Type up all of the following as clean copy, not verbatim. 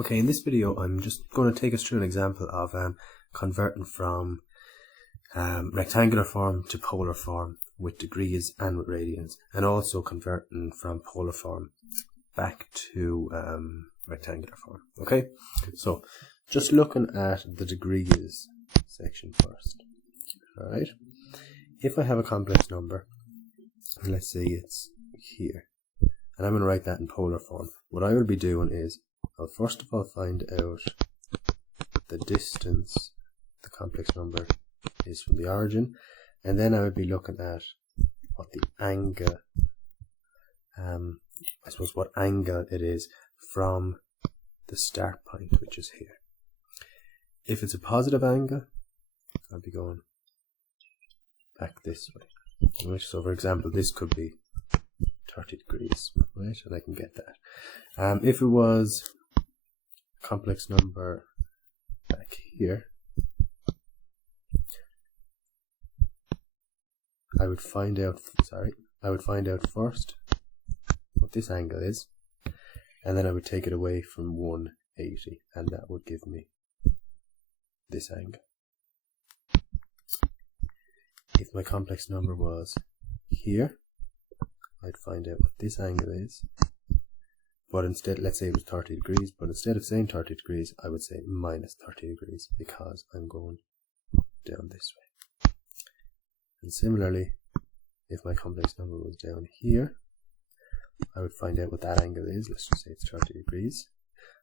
Okay, in this video I'm just going to take us through an example of converting from rectangular form to polar form with degrees and with radians, and also converting from polar form back to rectangular form. Okay, so just looking at the degrees section first. Alright, if I have a complex number, let's say it's here, and I'm going to write that in polar form, what I will be doing is I'll first of all find out the distance the complex number is from the origin, and then I would be looking at what the angle, I suppose what angle it is from the start point, which is here. If it's a positive angle, I'll be going back this way. Right? So for example, this could be 30 degrees, right? And I can get that. If it was a complex number back here, I would find out first what this angle is, and then I would take it away from 180, and that would give me this angle. If my complex number was here, I'd find out what this angle is, but instead, let's say it was 30 degrees, but instead of saying 30 degrees, I would say minus 30 degrees, because I'm going down this way. And similarly, if my complex number was down here, I would find out what that angle is. Let's just say it's 30 degrees.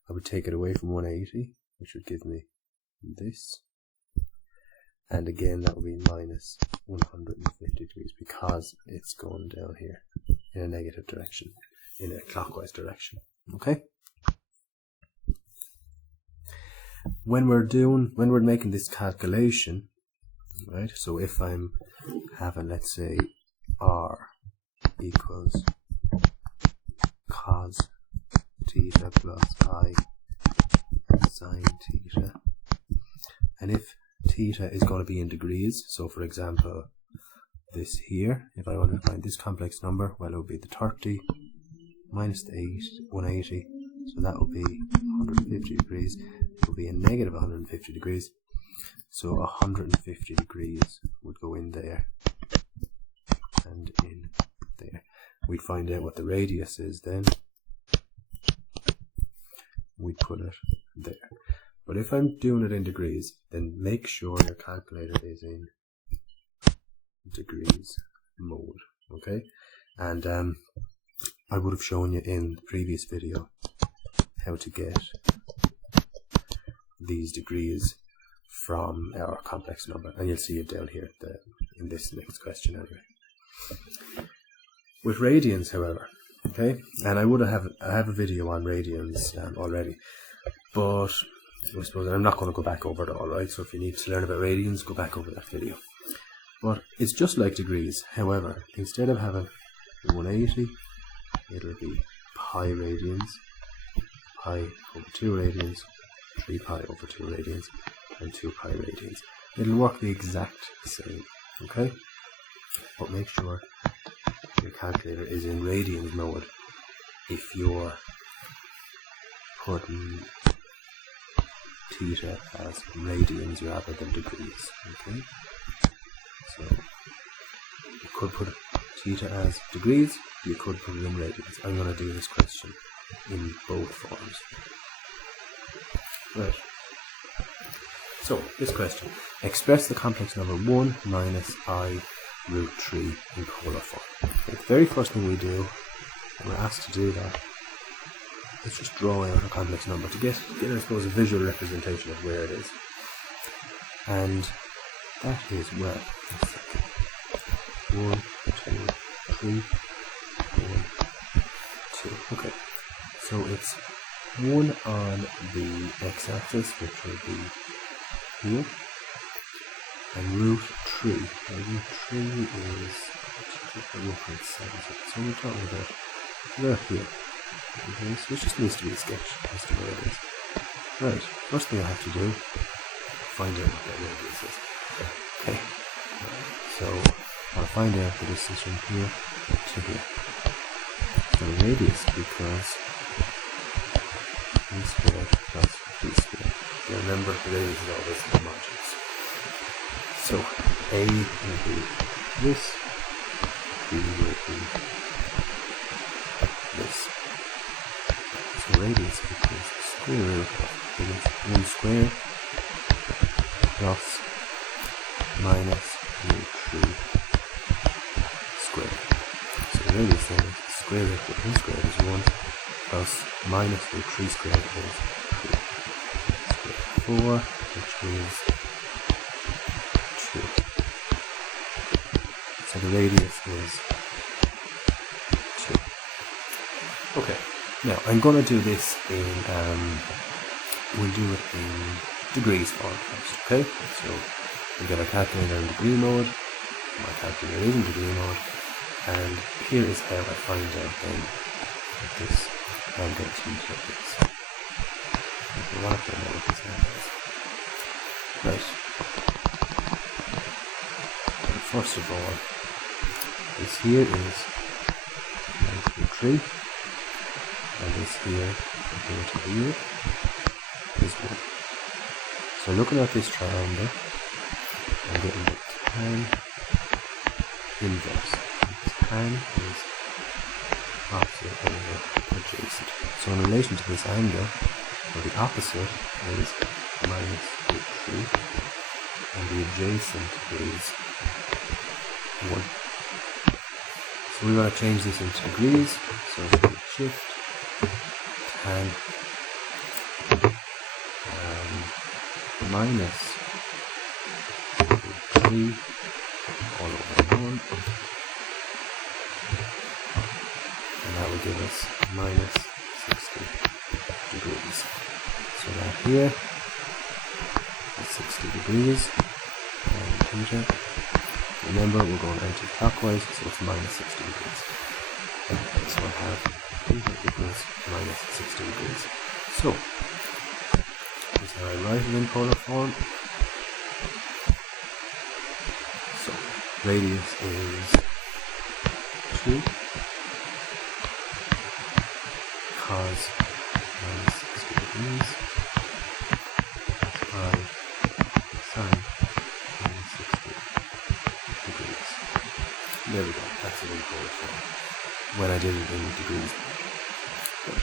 I would take it away from 180, which would give me this. And again, that would be minus 150 degrees, because it's going down here in a negative direction, in a clockwise direction. Okay? When we're making this calculation, right? So if I'm having, let's say, r equals cos theta plus I sine theta, and if theta is going to be in degrees, so for example this here, if I want to find this complex number, well, it would be the 30 minus the 180, so that would be 150 degrees. It would be a negative 150 degrees, so 150 degrees would go in there and in there. We'd find out what the radius is then, we'd put it there. But if I'm doing it in degrees, then make sure your calculator is in degrees mode, okay? And I would have shown you in the previous video how to get these degrees from our complex number, and you'll see it down here in this next question anyway. With radians, however, okay, and I have a video on radians already, but I suppose I'm not going to go back over it all, right? So if you need to learn about radians, go back over that video. But it's just like degrees. However, instead of having 180, it'll be pi radians, pi over 2 radians, 3 pi over 2 radians, and 2 pi radians. It'll work the exact same, okay? But make sure your calculator is in radians mode if you're putting theta as radians rather than degrees, okay? So you could put theta as degrees, you could put it in radians. I'm going to do this question in both forms. Right. So this question, express the complex number 1 minus I root 3 in polar form. Okay, the very first thing we do, when we're asked to do that, let's just draw out a complex number to get I suppose, a visual representation of where it is. And that is, well, a second. 1, 2, 3, 1, 2. Okay, so it's 1 on the x-axis, which will be here, and root 3. Now root 3 is 1.7, so we're talking about here. Okay, so it just needs to be a sketch as to where it is. Right, first thing I have to do, find out what that radius is. Okay, so I'll find out the distance from here to here. The radius, because this here squared. Now remember, the radius is always the modulus. So A will be this, B will be this. So radius equals the square root of 1 squared plus minus root 3 squared. So the radius then is the square root of 1 squared is 1 plus minus root 3 squared is 3 squared 4, which is 2. So the radius is 2. Okay, now I'm going to do this in, we'll do it in degrees form first, okay? So we get our calculator in degree mode, my calculator is in degree mode, and here is how I find out then this angle theta is. We want to find out what this angle is. Right. And first of all, this here is 3, and this here to here is 1. So looking at this triangle, I'm getting the tan inverse. Tan is opposite over adjacent. So in relation to this angle, well, the opposite is minus root 3, and the adjacent is 1. So we want to change this into degrees, so we can shift tan minus root 3 all over 1, and that will give us minus 60 degrees. So that here is 60 degrees, and theta. Remember, we're going anti-clockwise, so it's minus 60 degrees. Okay, so I have theta equals minus 60 degrees. So, this is how I write it in polar form. So, radius is 2, cos minus 60 degrees, phi sine minus 60 degrees. There we go, that's it in polar form when I did it in degrees. Good.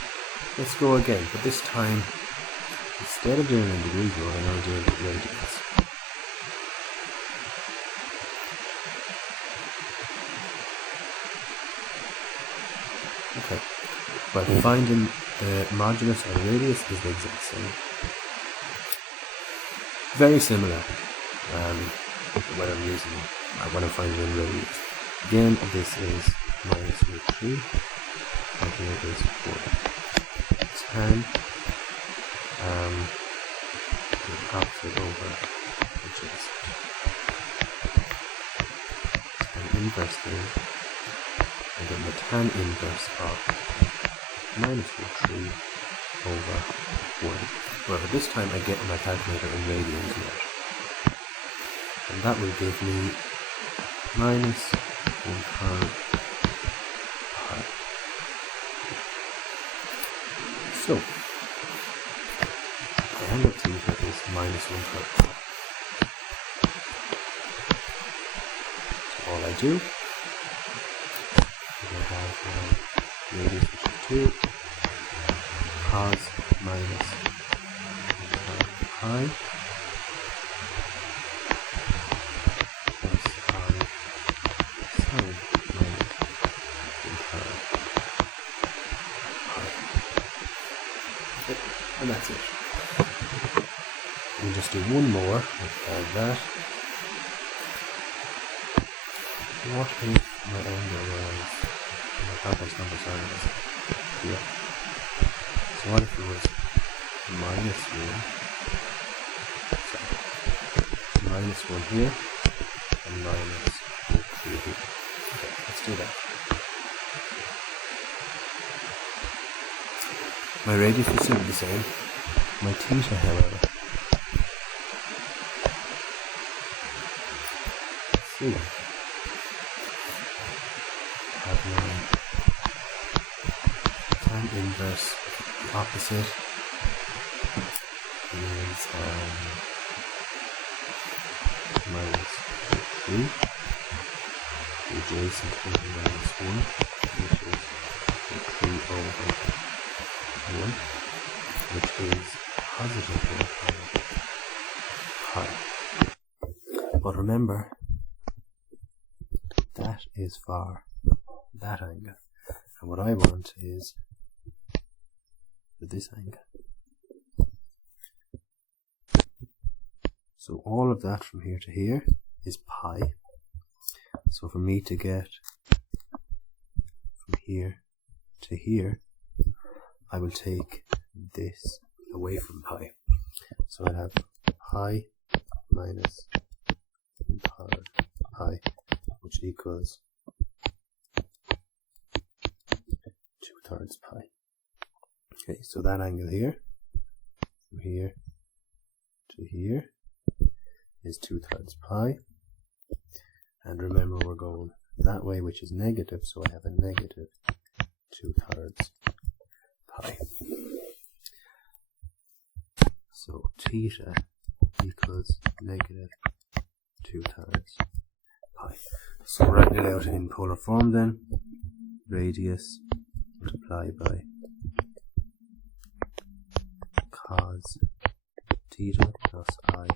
Let's go again, but this time, instead of doing it in degrees mode, I'm going to do it in radians. Okay, but finding modulus and radius is the exact same. Very similar when I'm finding in radius. Again, this is minus root 3, and here is 4. Tan the opposite over adjacent. Tan inverse here, and then the tan inverse of minus root 3 over 1. However, this time I get my calculator in radians here, and that will give me minus 1/3 pi. So, the angle theta is minus 1/3 pi. So all I do, I have radius which is 2, cos minus 1/3 pi, plus pi sine minus 1/3 pi. And that's it. We'll just do one more like that. What if my angle was, my complex number sine was here? So what if it was minus 1? So minus 1 here, and minus 3 here. Okay, let's do that. My radius is still the same. My theta, however, let's see. I have my tan inverse opposite is minus 3. The adjacent is minus 1, which is 3 over 1, which is positive 1 pi. But remember, that is for that angle. And what I want is for this angle. So all of that from here to here is pi. So for me to get from here to here, I will take this away from pi. So I'll have pi minus pi, which equals 2/3 pi. Okay, so that angle here, from here to here, is 2/3 pi. And remember, we're going that way, which is negative, so I have a negative 2/3 pi. So theta equals negative 2/3 pi. So writing it out in polar form then, radius multiplied by cos theta plus I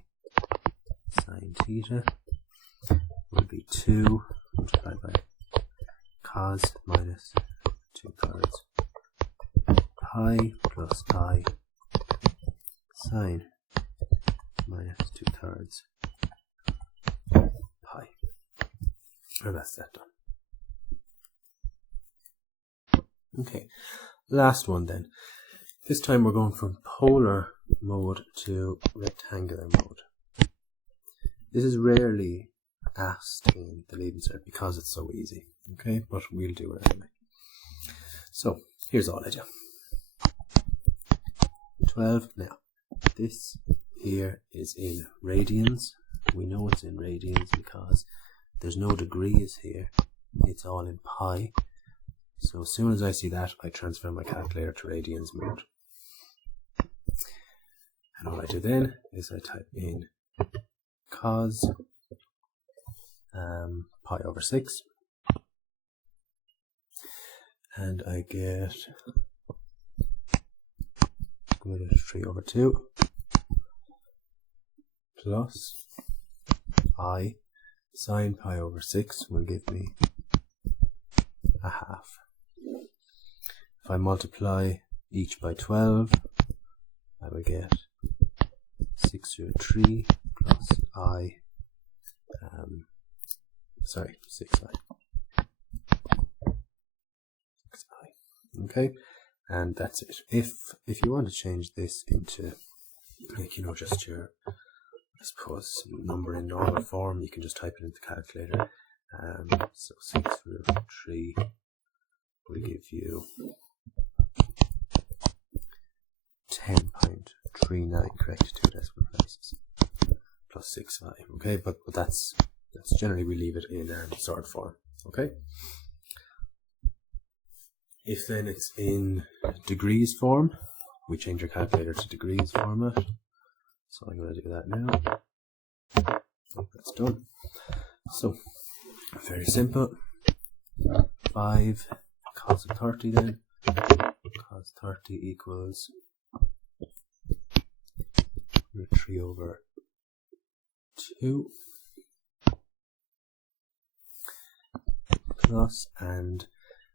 sine theta will be 2 multiplied by cos minus 2/3 pi plus I sine minus 2/3 pi. And that's that done. Okay, last one then. This time we're going from polar mode to rectangular mode. This is rarely asked in the leaving cert because it's so easy, okay, but we'll do it anyway. So here's all I do. 12. Now this here is in radians. We know it's in radians because there's no degrees here, it's all in pi. So as soon as I see that, I transfer my calculator to radians mode. And all I do then is I type in cos pi over 6, and I get 3 over 2 plus I sine pi over 6 will give me a half. If I multiply each by 12, I will get 6 root 3 plus I, 6i. 6i. Okay, and that's it. If you want to change this into, like, just your, I suppose, number in normal form, you can just type it into the calculator. So 6 root 3 will give you 10.39 correct 2 decimal places plus 6i. Okay, but that's generally, we leave it in sort form. Okay. If then it's in degrees form, we change our calculator to degrees format. So I'm going to do that now. That's done. So very simple. 5 cos of 30 then. Cos 30 equals root 3 over 2 plus, and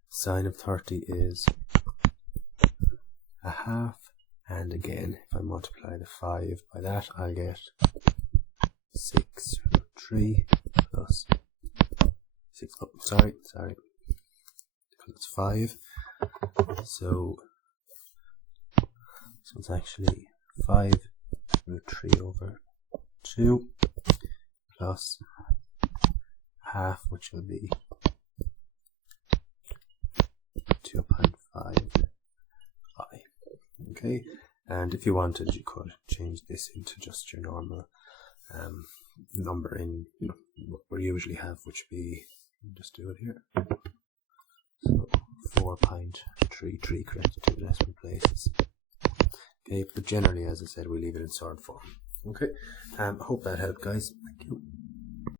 sine of 30 is a half, and again if I multiply the 5 by that, I get 6 root 3 plus 6, oh, sorry, because it's 5, so it's actually 5 root 3 over 2 plus half, which will be 2.5i. Okay, and if you wanted, you could change this into just your normal number in what we usually have, which would be, just do it here, so 4.33 corrected to the decimal places Okay, but generally, as I said, we leave it in solid form. Okay, I hope that helped, guys.